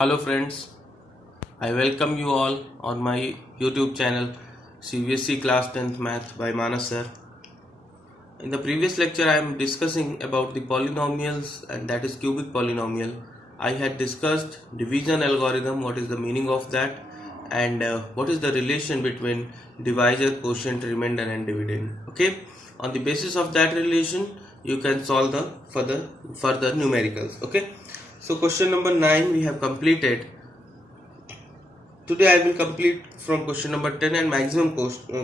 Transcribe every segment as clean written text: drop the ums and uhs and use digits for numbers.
Hello friends, I welcome you all on my YouTube channel CBSE Class 10th Math by Manas sir. In the previous lecture I am discussing about the polynomials, and that is cubic polynomial. I had discussed division algorithm, what is the meaning of that, and what is the relation between divisor, quotient, remainder and dividend. Okay, on the basis of that relation you can solve the further numericals. Okay, so question number 9 we have completed. Today I will complete from question number 10, and maximum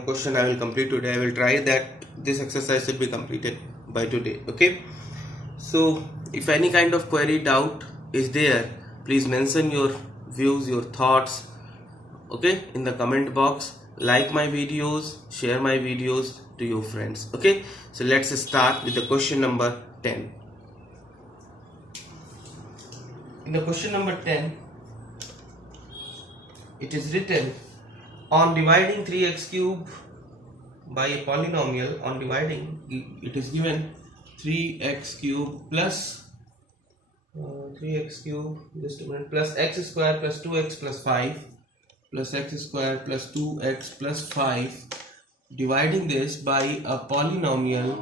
question I will complete today. I will try that this exercise should be completed by today. Okay, so if any kind of query, doubt is there, please mention your views, your thoughts, okay, in the comment box. Like my videos, share my videos to your friends. Okay, so let's start with the question number 10. In the question number 10, it is written, on dividing 3x cube by a polynomial, on dividing it is given 3x cube plus 3x cube, just a minute, plus x square plus 2x plus 5 plus x square plus 2x plus 5, dividing this by a polynomial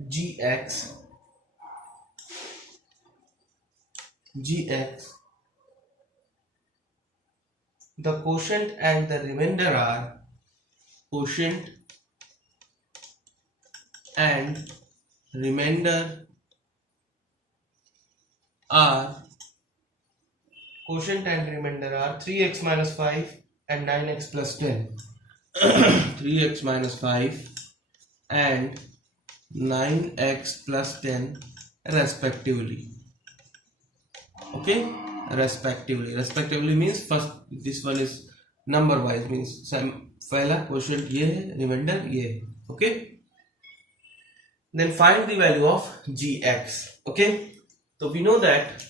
gx. The quotient and the remainder are quotient and remainder are 3x minus 5 and 9x plus 10. 3x minus 5 and 9x plus 10 respectively. Okay, respectively means first this one is number wise, means पहला quotient ये है, remainder ये है. Okay, then find the value of gx. Okay, so we know that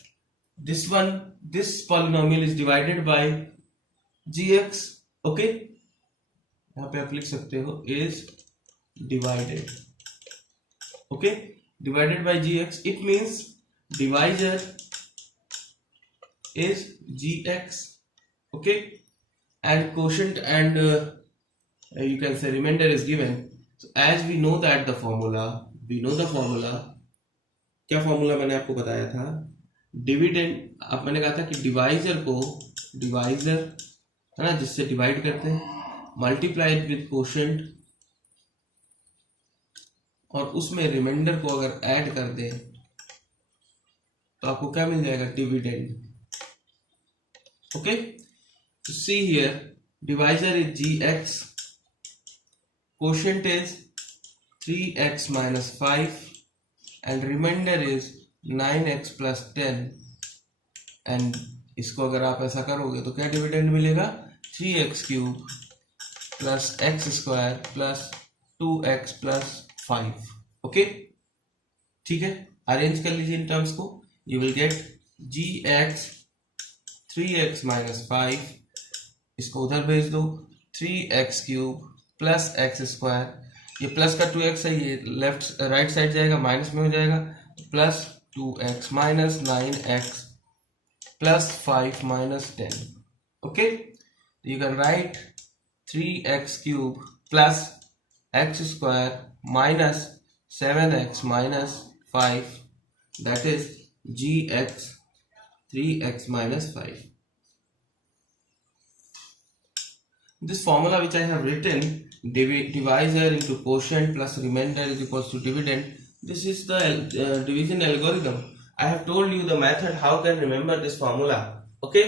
this polynomial is divided by gx. Okay, यहाँ पे आप लिख सकते हो is divided. Okay, divided by gx, it means divisor is gx. Okay, and quotient and you can say remainder is given. So as we know that the formula, क्या formula मैंने आपको बताया था, डिविडेंड. अब मैंने कहा था कि डिवाइजर है ना, जिससे डिवाइड करते हैं, मल्टीप्लाइड विद कोशेंट, और उसमें रिमाइंडर को अगर ऐड कर दे तो आपको क्या मिल जाएगा, dividend. Okay, see here, divisor is gx, quotient is 3x minus 5 and remainder is 9x plus 10, and इसको अगर आप ऐसा करोगे तो क्या डिविडेंड मिलेगा, 3x cube plus x square plus 2x plus 5. Okay, ठीक है, अरेंज कर लीजिए इन टर्म्स को. You will get gx 3x minus 5, इसको उधर भेज दो, 3x cube plus x square, ये प्लस का 2x है, ये लेफ्ट राइट साइड जाएगा, माइनस में हो जाएगा, plus 2x minus 9x plus 5 minus 10. Okay, you can write 3x cube plus x square minus 7x minus 5, that is gx 3x minus 5. This formula which I have written, divisor into quotient plus remainder is equals to dividend, this is the division algorithm. I have told you the method how can remember this formula. Okay,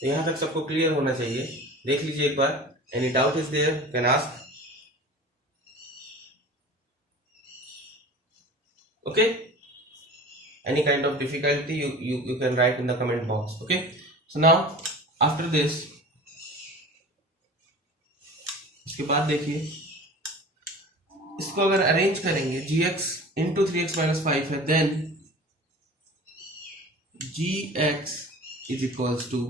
तो यहाँ तक सबको clear होना चाहिए. देख लीजिए एक बार. Any doubt is there, can ask. Okay, any kind of difficulty you can write in the comment box. Okay, so now after this, इसके बाद देखिए, इसको अगर अरेंज करेंगे, gx इंटू 3x माइनस 5 है, then gx is equals to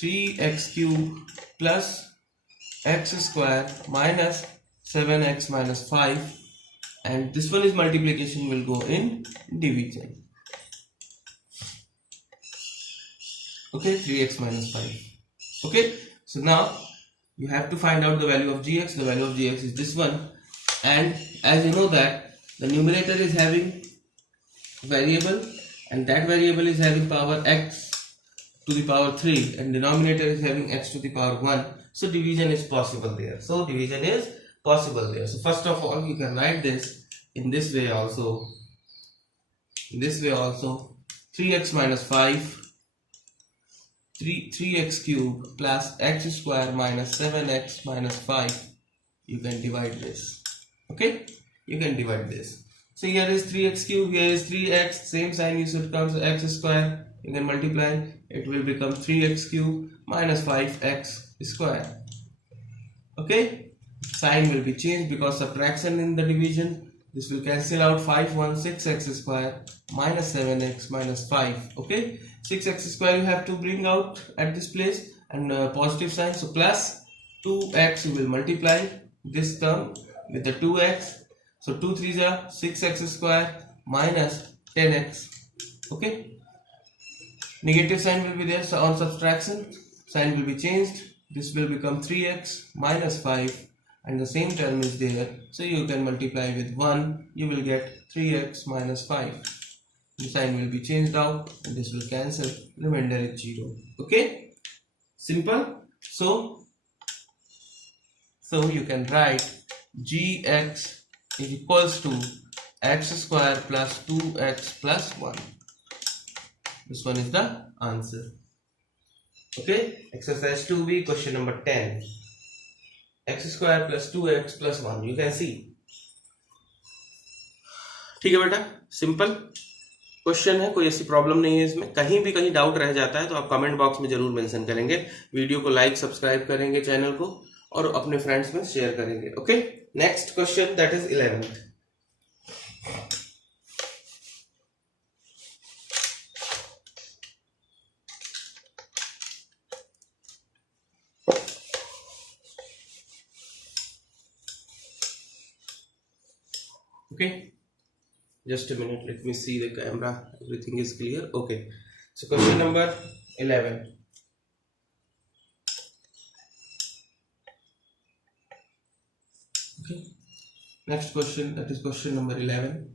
3x cube plus x square minus 7x minus 5 and this one is multiplication will go in division. Okay, 3x minus 5. Okay, so now you have to find out the value of gx. The value of gx is this one, and as you know that the numerator is having variable and that variable is having power x to the power 3 and denominator is having x to the power 1, so division is possible there. So division is possible there. So first of all, you can write this in this way also. In this way also, 3x minus 5, 3x cube plus x square minus 7x minus 5. You can divide this. Okay, you can divide this. So here is 3x cube, here is 3x, same sign you should come, so x square, you can multiply, it will become 3x cube minus 5x square. Okay, sign will be changed because subtraction in the division. This will cancel out. 5 1 6x square minus 7x minus 5. Okay, 6x square you have to bring out at this place and positive sign, so plus 2x you will multiply this term with the 2x. So 2 3s are 6x square minus 10x. Okay, negative sign will be there, so on subtraction sign will be changed. This will become 3x minus 5 and the same term is there, so you can multiply with 1, you will get 3x minus 5. The sign will be changed out and this will cancel, remainder is 0. Okay, simple. So you can write gx is equals to x square plus 2x plus 1. This one is the answer. Okay, exercise 2b, question number 10. x square plus 2x plus 1. You can see. ठीक है बेटा, simple question है, कोई ऐसी problem नहीं है इसमें. कहीं डाउट रह जाता है तो आप कमेंट बॉक्स में जरूर मेंशन करेंगे. वीडियो को लाइक सब्सक्राइब करेंगे चैनल को और अपने फ्रेंड्स में शेयर करेंगे. Okay, next question that is 11th. Okay, just a minute, let me see the camera, everything is clear. Okay, so question number 11. Okay, next question, that is question number 11.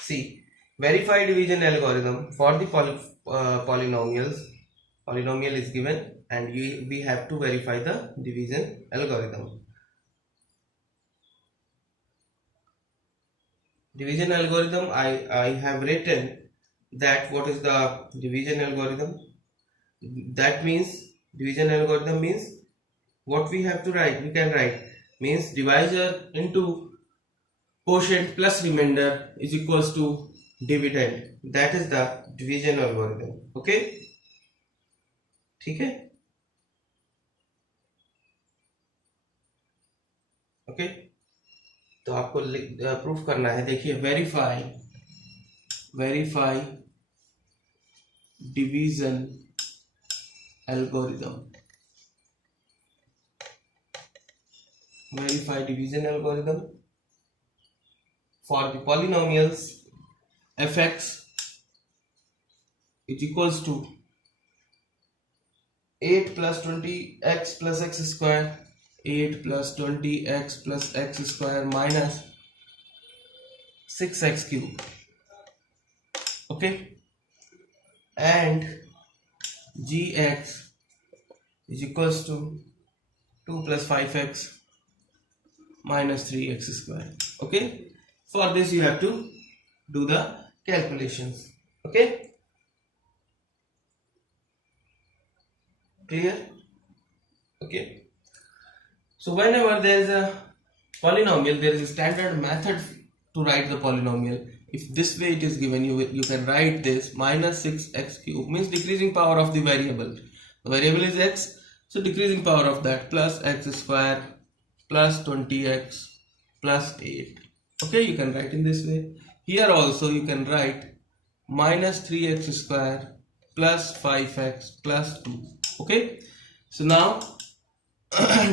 See, verify division algorithm for the polynomials. Polynomial is given and we have to verify the division algorithm. Division algorithm, I have written that what is the division algorithm. That means division algorithm means what we have to write, we can write means divisor into quotient plus remainder is equals to dividend. That is the division algorithm. Okay, ठीक है. Okay, तो आपको proof करना है. देखिए, verify division algorithm. Verify division algorithm for the polynomials fx is equals to 8 plus 20x plus x square, 8 plus 20x plus x square minus 6x cube. Okay, and gx is equals to 2 plus 5x minus 3x square. Okay, for this you have to do the calculations. Okay, clear? Okay, so whenever there is a polynomial, there is a standard method to write the polynomial. If this way it is given, you can write this minus 6x cube means decreasing power of the variable. The variable is x, so decreasing power of that plus x square plus 20x plus 8. Okay, you can write in this way. Here also you can write minus 3x square plus 5x plus 2. Okay, so now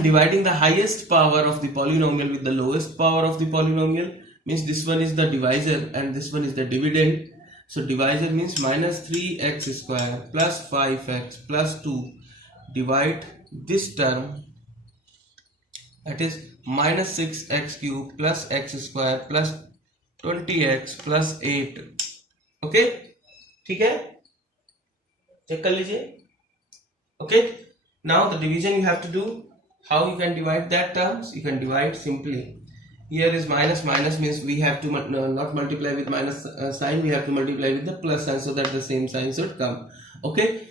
dividing the highest power of the polynomial with the lowest power of the polynomial means this one is the divisor and this one is the dividend. So divisor means minus 3x square plus 5x plus 2. Divide this term, that is minus 6x cube plus x square plus 20x plus 8. Okay, ठीक है, check कर लीजिए. Okay, now the division you have to do. How you can divide that terms? You can divide simply. Here is minus, minus means we have to not multiply with minus sign, we have to multiply with the plus sign so that the same sign should come. Okay,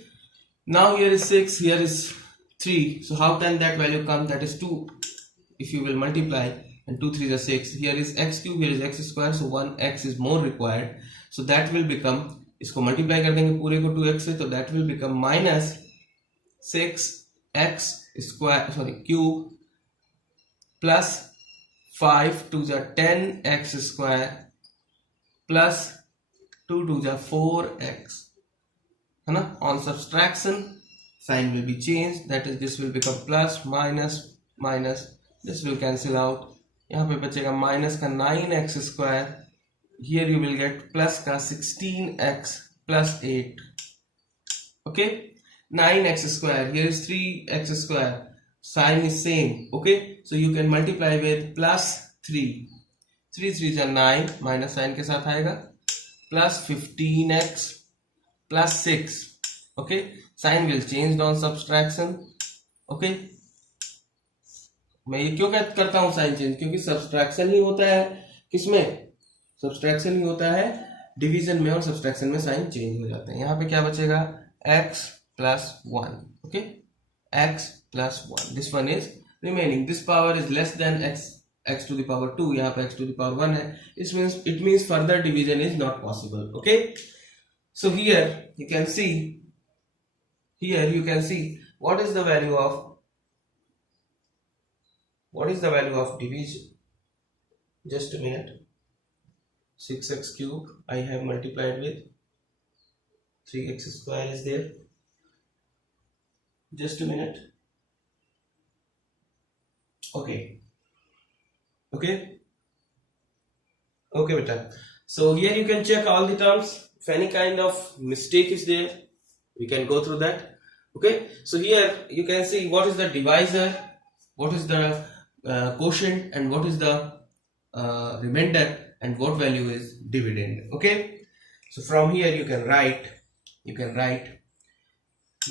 now here is 6, here is 3, so how can that value come? That is 2. If you will multiply, and 2 3 is 6, here is x cube, here is x square, so 1x is more required, so that will become, इसको multiply कर देंगे पूरे को 2x से, तो that will become minus 6x square, sorry, cube plus 5 to the 10x square plus 2 to the 4x, है ना. On subtraction, sign will be changed, that is this will become plus, minus, minus, this will cancel out. यहाँ पे बचेगा minus का 9x square, here you will get plus का 16x plus 8. okay, 9x square, here is 3x square, sign is same. okay, so you can multiply with plus 3, 3 3 is 9, minus sign के साथ आएगा, plus 15x plus 6. okay, sign will change on subtraction. okay, मैं ये क्यों करता हूं sign change? क्योंकि subtraction ही होता है किसमें? सब्सट्रैक्शन ही होता है डिवीजन में, और सब्सट्रैक्शन में साइन चेंज हो जाते हैं. यहाँ पे क्या बचेगा? x plus 1. okay, x plus 1, this one is remaining. This power is less than x to the power 2, यहाँ पे x to the power 1 है. It means further division is not possible. okay, so here you can see what is the value of division. Just a minute. 6x cube I have multiplied with 3x square is there. Just a minute. okay beta. So here you can check all the terms. If any kind of mistake is there, we can go through that. okay, so here you can see what is the divisor, what is the quotient, and what is the remainder, and what value is dividend. okay, so from here you can write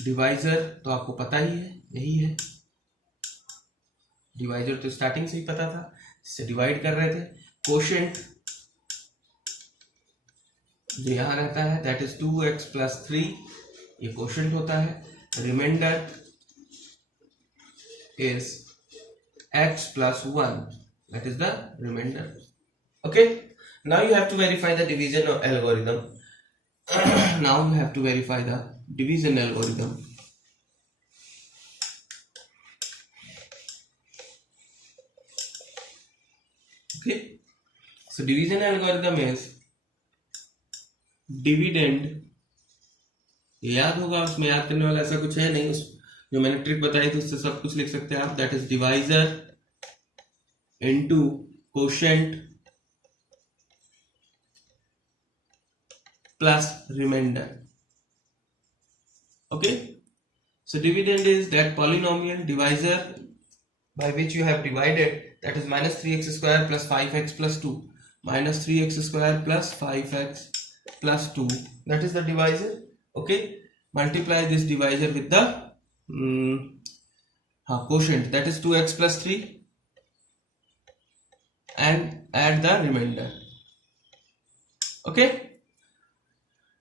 divisor, तो आपको पता ही है, यही है divisor, तो starting से ही पता था, इससे डिवाइड कर रहे थे. कोशेंट जो यहाँ रहता है, दैट इज 2x plus 3, ये कोशेंट होता है. Remainder is x plus 1, that is the remainder. okay, now you have to verify the division algorithm. Now you have to verify the division algorithm. okay, so division algorithm is dividend. याद होगा, उसमें याद करने वाला ऐसा कुछ है नहीं, उस जो मैंने ट्रिक बताई थी उससे सब कुछ लिख सकते हैं आप. That is divisor into quotient plus remainder. okay, so dividend is that polynomial divisor by which you have divided, that is minus 3x square plus 5x plus 2, minus 3x square plus 5x plus 2, that is the divisor. okay, multiply this divisor with the quotient, that is 2x plus 3, and add the remainder. okay,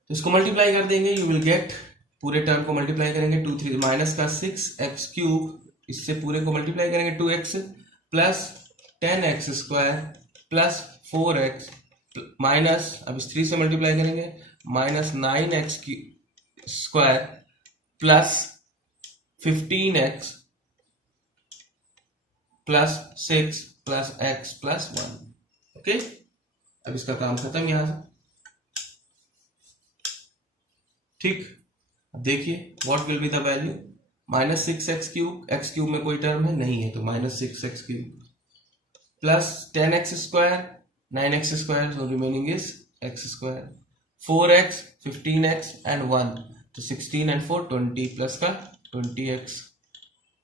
तो इसको multiply कर देंगे, you will get, पूरे term को multiply करेंगे 2 3 minus का 6x cube, इससे पूरे को मल्टीप्लाई करेंगे 2x plus 10x square plus 4x minus, अब इस 3 से मल्टीप्लाई करेंगे, minus 9x square plus 15x plus 6 plus x plus 1. Okay, अब इसका काम खत्म यहां से. ठीक, अब देखिए what will be the value. Minus 6x cube, x cube में कोई टर्म है नहीं है तो minus 6x cube plus 10x square 9x square, so remaining is x square. 4x, 15x and 1, तो 16 and 4 20 plus का 20x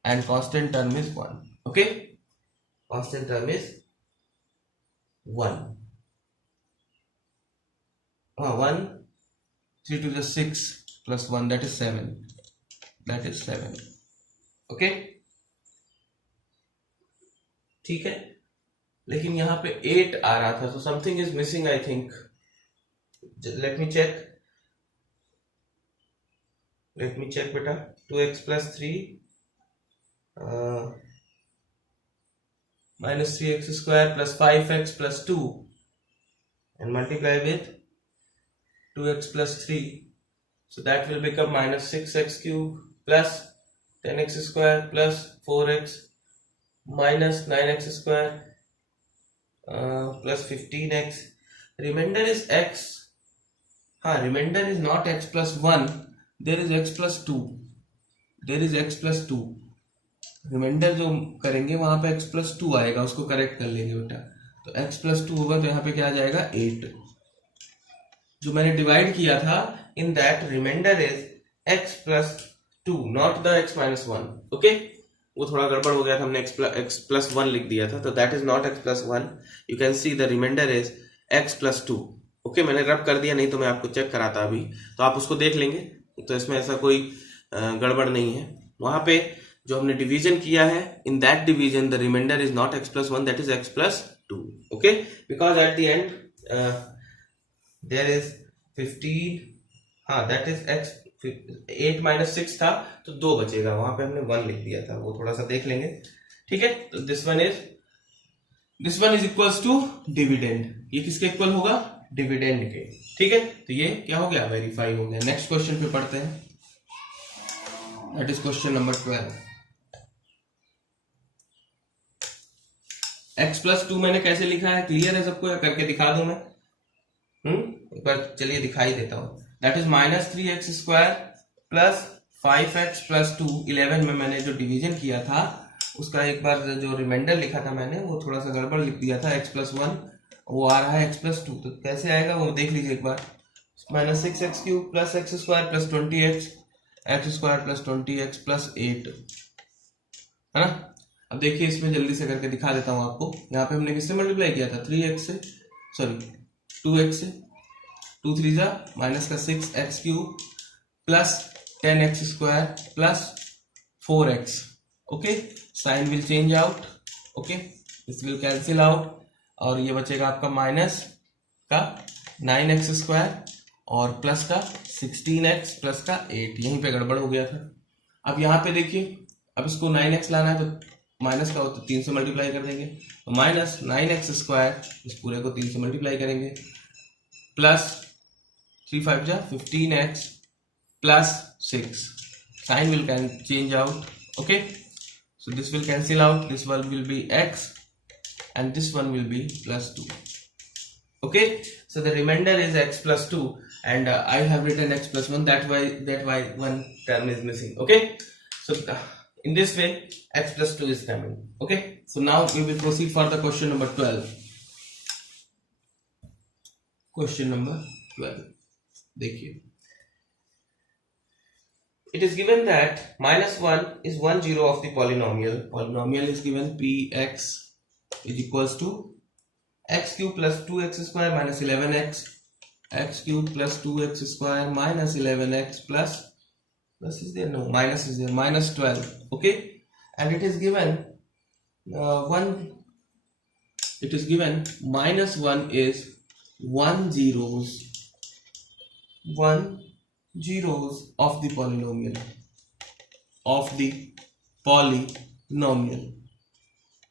and constant term is 1. Okay, constant term is 1. 1, 3 to the 6 plus 1, that is 7. That is 7. Okay, ठीक है. लेकिन यहाँ पे 8 आ रहा था, so something is missing I think. Let me check. बेटा. 2x plus 3 minus 3x square plus 5x plus 2 and multiply with 2x plus 3. So that will become minus 6x cube plus 10x square plus 4x minus 9x square plus 15x. Remainder is x. Remainder is not x plus 1. There is x plus 2. There is x plus 2. Reminder जो करेंगे वहां पे x plus 2 आएगा, उसको correct कर लेंगे बेटा. तो x plus 2 होगा तो यहाँ पे क्या आ जाएगा 8. जो मैंने डिवाइड किया था in that remainder is x plus 2 not the x minus 1. Okay, वो थोड़ा गड़बड़ हो गया था, हमने x plus 1 लिख दिया था, तो that is not x plus 1. You can see the remainder is x plus 2. Okay, मैंने रब कर दिया, नहीं तो मैं आपको चेक कराता अभी, तो आप उसको देख लेंगे. तो इसमें ऐसा कोई गड़बड़ नहीं है. वहां पे जो हमने डिवीजन किया है, in that division the remainder is not x plus 1, that is x plus 2. Okay, because at the end there is 15, that is x 8 minus 6 था, तो 2 बचेगा, वहां पे हमने 1 लिख दिया था, वो थोड़ा सा देख लेंगे. ठीक है, तो this one is equals to dividend. ये किसके इक्वल होगा? डिविडेंड के. ठीक है, तो ये क्या हो गया? वेरीफाई हो गया. नेक्स्ट क्वेश्चन पे पढ़ते हैं, that is question number 12. x plus 2 मैंने कैसे लिखा है, क्लियर है सबको, या करके दिखा दूं मैं? एक बार चलिए दिखाई देता हूं. That is minus 3x square plus 5x plus 2. 11 में मैंने जो डिवीजन किया था उसका एक बार जो रिमाइंडर लिखा था मैंने, वो थोड़ा सा गड़बड़ लिख दिया था. x plus 1 वो आ रहा है x plus 2, तो कैसे आएगा वो देख लीजिए एक बार. Minus 6x cube plus x square plus 20x square plus 20x plus 8, है ना. अब देखिए इसमें जल्दी से करके दिखा देता हूं आपको. यहाँ पे हमने किससे मल्टीप्लाई किया था? 3x से, सॉरी 2x से. 2 3 जा माइनस का 6x cube plus 10x square plus 4x. Okay, sign will change out. Okay, this will cancel out और ये बचेगा आपका माइनस का 9x स्क्वायर और प्लस का 16x प्लस का 8. यहीं पे गड़बड़ हो गया था. अब यहाँ पे देखिए, अब इसको 9x लाना है तो माइनस का हो तो 3 से मल्टीप्लाई कर देंगे, तो माइनस 9x स्क्वायर, इस पूरे को 3 से मल्टीप्लाई करेंगे, प्लस 3 5 जा 15x plus 6. Sign will can change out. Okay, so this will cancel out, this one will be x and this one will be plus 2. Okay, so the remainder is x plus 2 and I have written x plus 1, that why one term is missing. Okay, so in this way x plus 2 is coming. Okay, so now we will proceed for the question number 12. Question number 12, देखिए, it is given that minus 1 is 1 0 of the polynomial. Polynomial is given px is equals to x cube plus 2x square minus 11x, x cube plus 2x square minus 11x plus is there? No, minus is there, minus 12. Okay, and it is given minus 1 is 1 zeros of the polynomial.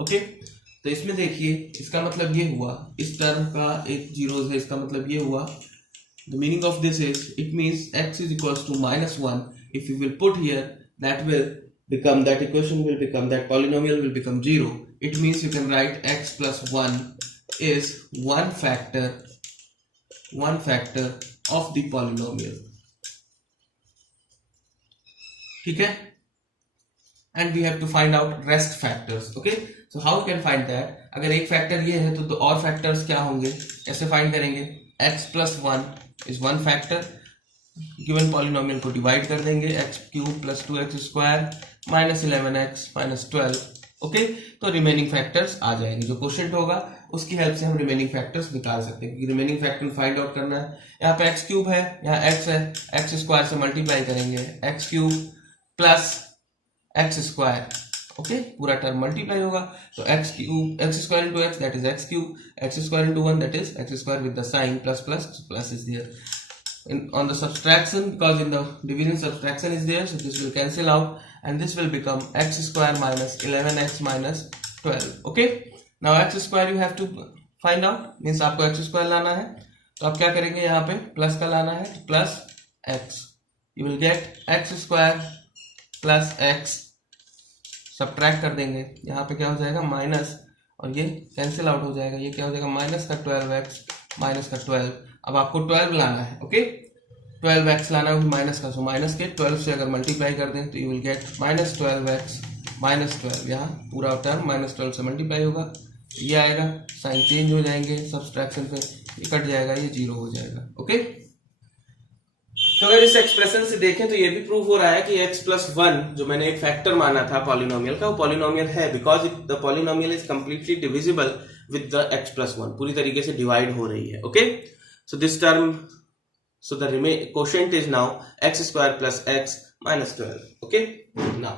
Okay, तो इसमें देखिए, इसका मतलब ये हुआ, इस term का एक जीरोस है, इसका मतलब ये हुआ, the meaning of this is, it means x is equals to minus 1. If you will put here, that equation will become, that polynomial will become 0. It means you can write x plus 1 is one factor of the polynomial. ठीक है, and we have to find out rest factors. Okay, so how you can find that? अगर एक factor ये है तो दो और factors क्या होंगे, कैसे फाइंड करेंगे? x plus 1 is one factor, given polynomial को डिवाइड कर देंगे, x cube plus 2x square minus 11x minus 12. Okay, तो रिमेनिंग फैक्टर्स आ जाएंगे. जो क्वोशिएंट होगा उसकी हेल्प से हम रिमेनिंग फैक्टर्स निकाल सकते हैं, क्योंकि रिमेनिंग फैक्टर फाइंड आउट करना है. यहाँ पे एक्स क्यूब है, यहाँ एक्स है, एक्स स्क्वायर से मल्टीप्लाई करेंगे, x cube plus x square. Okay, पूरा टर्म मल्टीप्लाई होगा, तो x cube x square into x that is x cube, x square into 1 that is x square with the sign plus plus plus is there. On the subtraction, because in the division subtraction is there, so this will cancel out and this will become x square minus 11x minus 12. Okay, now x square you have to find out, means आपको x square लाना है, तो आप क्या करेंगे, यहाँ पे plus का लाना है, तो plus x, you will get x square plus x, subtract कर देंगे, यहाँ पे क्या हो जाएगा माइनस, और ये कैंसिल आउट हो जाएगा, ये क्या हो जाएगा माइनस का 12x माइनस का 12. अब आपको 12 लाना है. ओके, 12x लाना है माइनस का, सो माइनस के 12 से अगर मल्टीप्लाई कर दें तो you will get minus 12x minus 12. यहाँ पूरा टर्म माइनस 12 से मल्टीप्लाई होगा, ये आएगा, साइन चेंज हो जाएंगे सब्सट्रैक्शन पे, ये कट जाएगा, ये जीरो हो जाएगा. ओके, तो अगर इस एक्सप्रेशन से देखें तो ये भी प्रूव हो रहा है कि x प्लस 1 जो मैंने एक फैक्टर माना था पॉलिनोमियल का, वो पॉलिनोमियल है, because the polynomial is completely divisible with the x plus 1, पूरी तरीके से डिवाइड हो रही है. Okay, so this term, so the quotient is now x square plus x minus 12. okay, now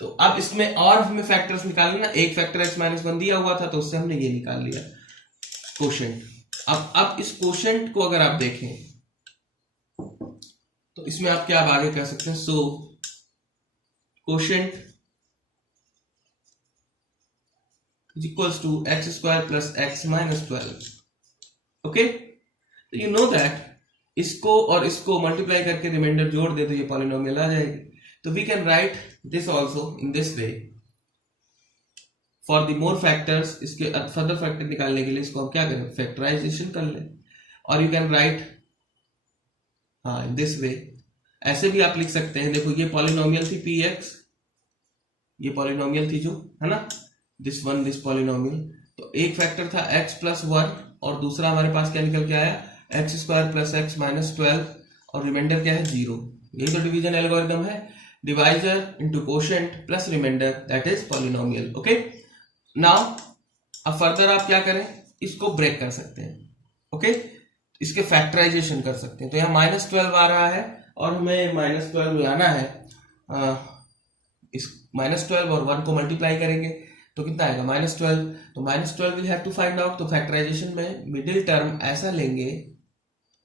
तो अब इसमें और हमें फैक्टर्स निकालना ना, एक फैक्टर x माइनस 1 दिया हुआ था तो उससे हमने ये निकाल लिया क्वोशिएंट. अब इस क्वोशिएंट को अगर आप देखें तो इसमें आप क्या आगे कह सकते हैं, so quotient is equals to x square plus x minus 12. Okay, तो यू नो दैट इसको और इसको मल्टीप्लाई करके रिमाइंडर जोड़ दे तो ये पॉलिनोमियल आ जाएगी. तो we can write this also in this way for the more factors. इसके फर्दर फैक्टर निकालने के लिए इसको हम क्या करें, फैक्टराइजेशन कर लें, और यू कैन राइट हाँ इन दिस वे. ऐसे भी आप लिख सकते हैं, देखो ये पॉलिनोमियल थी px, ये पॉलिनोमियल थी जो है ना, दिस वन, दिस पॉलिनोमियल. तो एक फैक्टर था x प्लस 1 और दूसरा हमारे पास क्या निकल के आया, x square plus x minus 12, और रिमाइंडर क्या है, जीरो. यही तो डिवीजन एल्गोरिथम है, divisor into quotient plus remainder that is polynomial. Okay, now अब फर्दर आप क्या करें, इसको ब्रेक कर सकते हैं. ओके, इसके फैक्टराइजेशन कर सकते हैं. तो यहाँ माइनस 12 आ रहा है और हमें माइनस 12 लाना है, इस माइनस 12 और 1 को मल्टीप्लाई करेंगे तो कितना आएगा, माइनस 12. तो minus 12 will have to find out. तो फैक्टराइजेशन में मिडिल टर्म ऐसा लेंगे,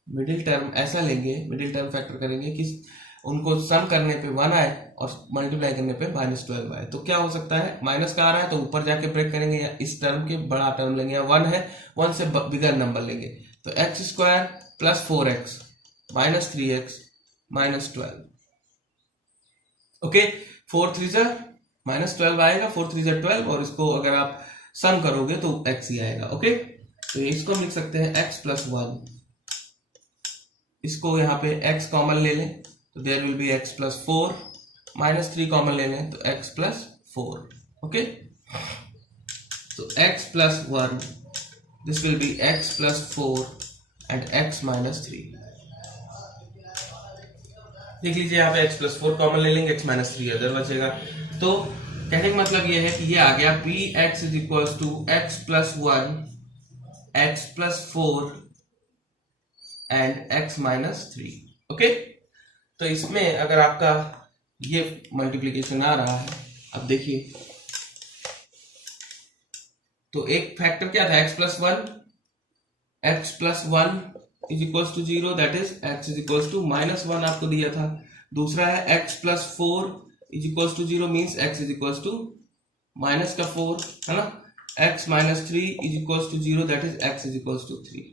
मिडिल टर्म फैक्टर करेंगे कि उनको सम करने पे 1 आए और मल्टीप्लाई करने पे माइनस 12 आए. तो क्या हो सकता है, माइनस का आ रहा है तो ऊपर जाके ब्रेक करेंगे, या इस टर्म के बड़ा टर्म लेंगे, या 1 है 1 से बिगर नंबर लेंगे. तो x square plus 4x minus 3x minus 12. Okay, 4 3 जा माइनस 12 आएगा, 4 3 जा 12, और इसको अगर आप सम करोगे तो x ही आएगा. ओके, तो इसको हम लिख सकते हैं x प्लस 1. इसको यहाँ पे x कॉमन ले लें तो there will be x plus 4, minus 3 common ले लें तो x प्लस 4. ओके, तो x plus 1, this will be x plus 4 and x minus 3. देख लीजिए यहाँ पे x plus 4 कॉमन ले लेंगे, x minus 3 अदर बचेगा. तो कहने का मतलब ये है कि ये आ गया px is equals to x plus 1 x plus 4 and x minus 3. Okay, तो इसमें अगर आपका ये मल्टीप्लीकेशन आ रहा है, अब देखिए तो एक फैक्टर क्या था, x plus 1 is equals to 0, that is x is equals to minus 1 आपको दिया था. दूसरा है x plus 4 is equals to 0, means x is equals to minus का 4 है ना. x minus 3 is equals to 0, that is x is equals to 3.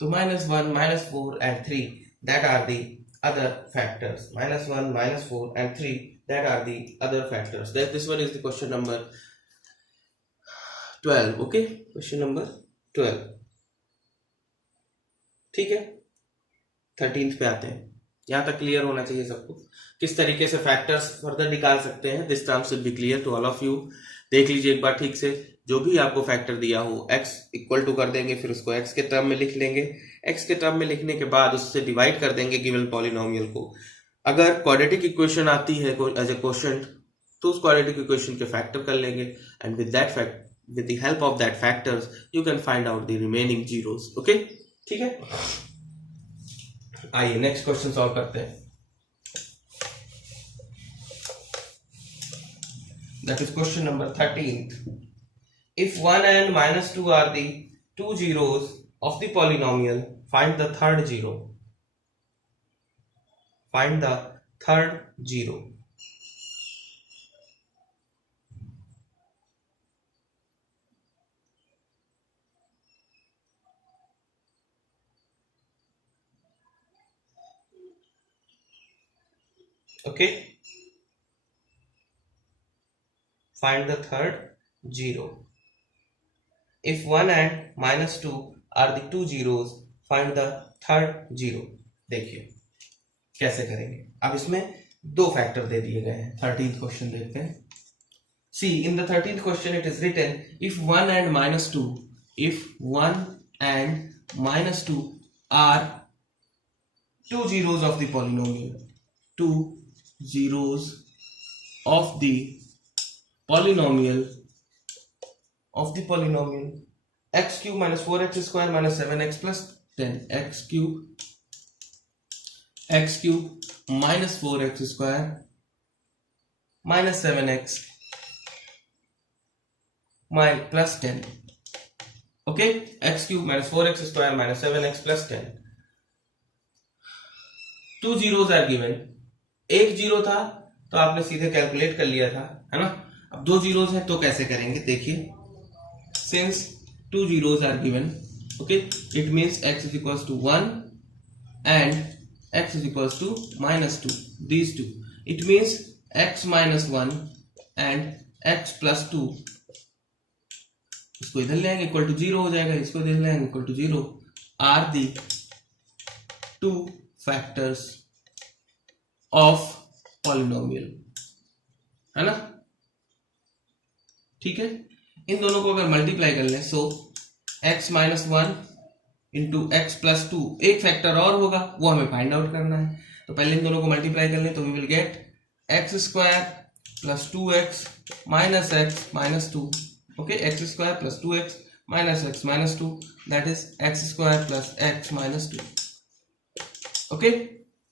तो minus 1 minus 4 and 3 that are the other factors. Minus 1 minus 4 and 3 that are the other factors. That this one is the question number 12. Okay, question number 12. ठीक है, 13th पे आते हैं. यहाँ तक clear होना चाहिए सबको। किस तरीके से फैक्टर्स फर्दर निकाल सकते हैं, this term should be clear to all of you. देख लीजिए एक बार ठीक से, जो भी आपको फैक्टर दिया हो x इक्वल टू कर देंगे, फिर उसको x के टर्म में लिख लेंगे। x के टर्म में लिखने के बाद उससे डिवाइड कर देंगे गिवन पॉलिनोमियल को। अगर क्वाड्रेटिक इक्वेशन आती है एज ए क्वोशिएंट, तो उस क्वाड्रेटिक इक्वेशन के फैक्टर कर लेंगे, and with the help of that factors you can find out the remaining zeros. Okay, ठीक है। आइए नेक्स्ट क्वेश्चन सॉल्व करते हैं। That is question number 13th. If 1 and minus 2 are the two zeros of the polynomial, find the third zero. Find the third zero. Okay. Find the third zero. If 1 and minus 2 are the two zeros, find the third zero. देखिए कैसे करेंगे। अब इसमें दो factor दे दिए गए हैं। 13th question देखते हैं। See, in the 13th question it is written, if 1 and minus 2 are two zeros of the polynomial, two zeros of the polynomial x cube minus 4x square minus 7x plus 10, x cube minus 4x square minus 7x plus 10. Okay, x cube minus 4x square minus 7x plus 10. Two zeros are given. एक zero था तो आपने सीधे calculate कर लिया था, है ना। अब दो जीरोस हैं तो कैसे करेंगे, देखिए। Since two zeros are given, okay, it means x is equals to 1 and x is equals to minus 2, these two. It means x minus 1 and x plus 2, इसको इधर ले आएंगे इक्वल टू 0 हो जाएगा, इसको इधर ले आएंगे equal to 0, are the two factors of polynomial, है ना। ठीक है, इन दोनों को अगर मल्टीप्लाई कर लें, सो x minus 1 into x plus 2, एक फैक्टर और होगा, वो हमें फाइंड आउट करना है। तो पहले इन दोनों को मल्टीप्लाई कर लें तो we will get x square plus 2x minus x minus 2, okay, x square plus 2x minus x minus 2, that is x square plus x minus 2, okay,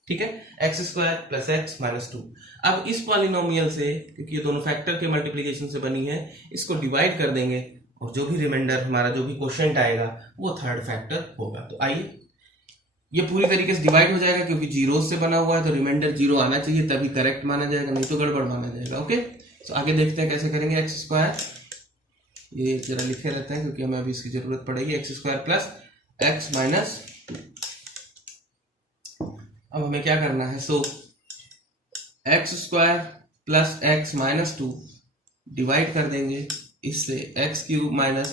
ठीक है, x square plus x minus 2। अब इस polynomial से, क्योंकि ये दोनों factor के multiplication से बनी है, इसको डिवाइड कर देंगे और जो भी रिमाइंडर हमारा जो भी क्वोशिएंट आएगा वो थर्ड फैक्टर होगा। तो आइए, ये पूरी तरीके से डिवाइड हो जाएगा क्योंकि जीरो से बना हुआ है, तो रिमाइंडर जीरो आना चाहिए तभी करेक्ट माना जाएगा, नहीं तो गड़बड़ माना जाएगा। ओके, तो आगे देखते हैं कैसे करेंगे। एक्स स्क्वायर, ये जरा लिखे रहते हैं क्योंकि हमें अभी इसकी जरूरत पड़ेगी, x square plus x minus 2। अब हमें क्या करना है, so x square plus x minus 2 divide कर देंगे इससे x cube minus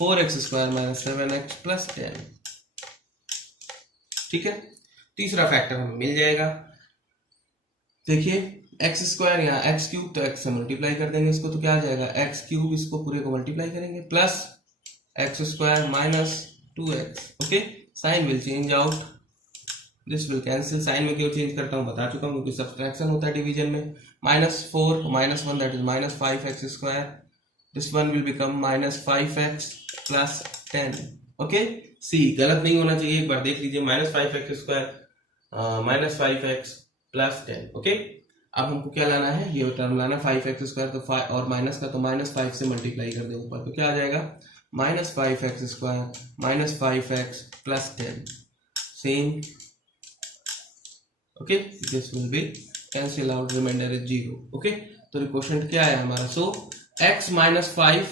4x square minus 7x plus 10, ठीक है। तीसरा फैक्टर हमें मिल जाएगा, देखिए एक्स स्क्वायर यहाँ एक्स क्यूब, तो एक्स से मल्टीप्लाई कर देंगे इसको, तो क्या आ जाएगा एक्स क्यूब, इसको पूरे को मल्टीप्लाई करेंगे plus x square minus 2x, okay. Sign will change out, this will cancel. Sign में क्यों चेंज करता हूँ बता चुका हूँ, क्योंकि सब्सट्रैक्शन होता है डिवीजन में। Minus 4 minus 1 that is minus 5x square, this one will become minus 5x plus 10, okay. See गलत नहीं होना चाहिए, एक बार देख लीजिए, minus 5x square minus 5x plus 10, okay. अब हमको क्या लाना है, ये टर्म लाना 5x स्क्वायर, तो 5 और माइनस का तो माइनस 5 से मल्टीप्लाई कर दे ऊपर, तो क्या आ जाएगा minus 5x square minus 5x plus 10, same, okay, this will be cancel out, remainder is 0, okay. तो क्वोशिएंट क्या है हमारा, so x minus 5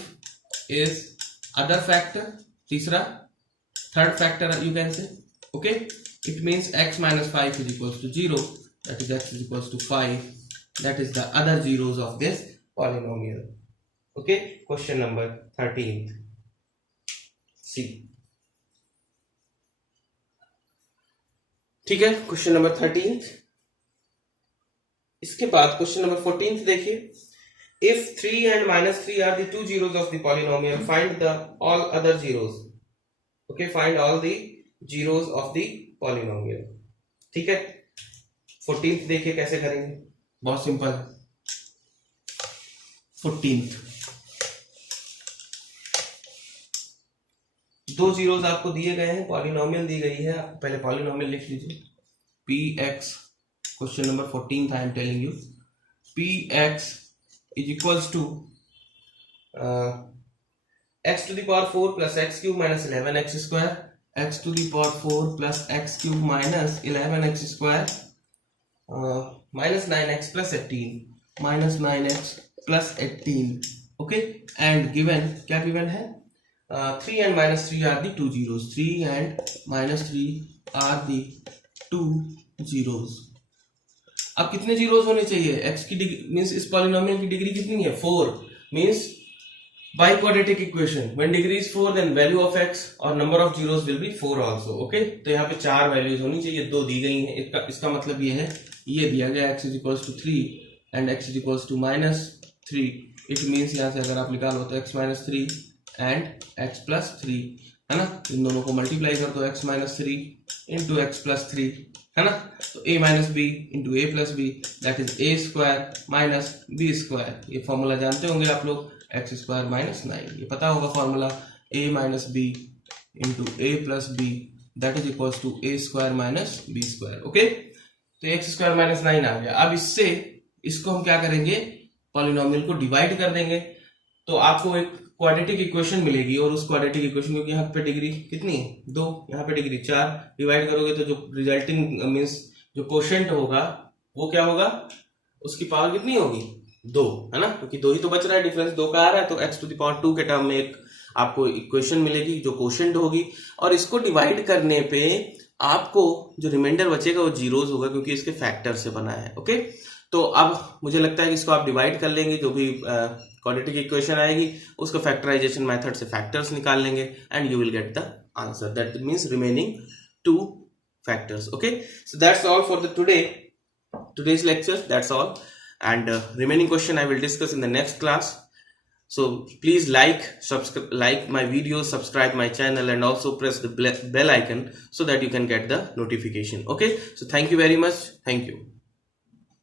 is other factor, तीसरा third factor you can say, okay. It means x minus 5 is equals to 0, that is x is equals to 5, that is the other zeros of this polynomial, okay. Question number 13th, see, ठीक है, question number 13। इसके बाद question number 14 देखिए, if 3 and -3 are the two zeros of the polynomial, find the all other zeros. Okay, find all the zeros of the polynomial. ठीक है, 14th देखिए कैसे करेंगे, बहुत सिंपल है। 14th दो जीरोस आपको दिए गए हैं, पॉलिनोमियल दी गई है, पहले पॉलिनोमियल लिख लीजिए, p x, question number 14 I am telling you, p x is equals to x to the power 4 plus x cube minus 11 x square, x to the power 4 plus x cube minus 11 x square, minus 9x plus 18, minus 9x plus 18, okay, and given, क्या given है, 3 and -3 are the two zeros, 3 and -3 are the two zeros. अब कितने zeros होने चाहिए, x की degree means इस polynomial की degree कितनी है, 4, means biquadratic equation when degree is 4 then value of x और number of zeros will be 4 also, okay. तो यहाँ पे 4 वैल्यूज होनी चाहिए, 2 दी गई हैं, इसका मतलब ये है, ये दिया गया x is equals to 3 and x is equals to -3, it means यहाँ से अगर आप निकालो तो x -3 एंड x प्लस 3, है ना, इन दोनों को मल्टीप्लाई कर दो, x -3 इंटू एक्स प्लस 3, है ना, तो a minus b into a plus b, that is a square minus b square, ये फॉर्मूला जानते होंगे आप लोग, एक्स स्क्वायर माइनस 9, ये पता होगा formula, a minus b into a plus b, that is equals to a square minus b square, okay. तो x square minus 9 आ गया। अब इससे इसको हम क्या करेंगे, पॉलिनोमियल को डिवाइड कर देंगे, तो आपको एक क्वाड्रेटिक इक्वेशन मिलेगी, और उस क्वाड्रेटिक इक्वेशन, क्योंकि यहाँ पे डिग्री कितनी है 2, यहाँ पे डिग्री 4, डिवाइड करोगे तो जो रिजल्टिंग मीन्स जो कोशेंट होगा वो क्या होगा, उसकी पावर कितनी होगी, 2, है ना, क्योंकि 2 ही तो बच रहा है, डिफरेंस 2 का आ रहा है, तो x टू द पावर 2 के टर्म में एक आपको इक्वेशन मिलेगी जो कोशेंट होगी, और इसको डिवाइड करने पे आपको जो रिमाइंडर बचेगा वो जीरोस होगा, क्योंकि इसके फैक्टर से बना है, ओके। तो अब मुझे लगता है कि इसको आप डिवाइड कर लेंगे, जो भी क्वाड्रेटिक इक्वेशन आएगी उसको फैक्टराइजेशन मेथड से फैक्टर्स निकाल लेंगे, and you will get the answer, that means remaining 2 factors, okay. So that's all for the today's lecture, that's all, and remaining question I will discuss in the next class. So please like my videos, subscribe my channel, and also press the bell icon so that you can get the notification, okay. So thank you very much, thank you.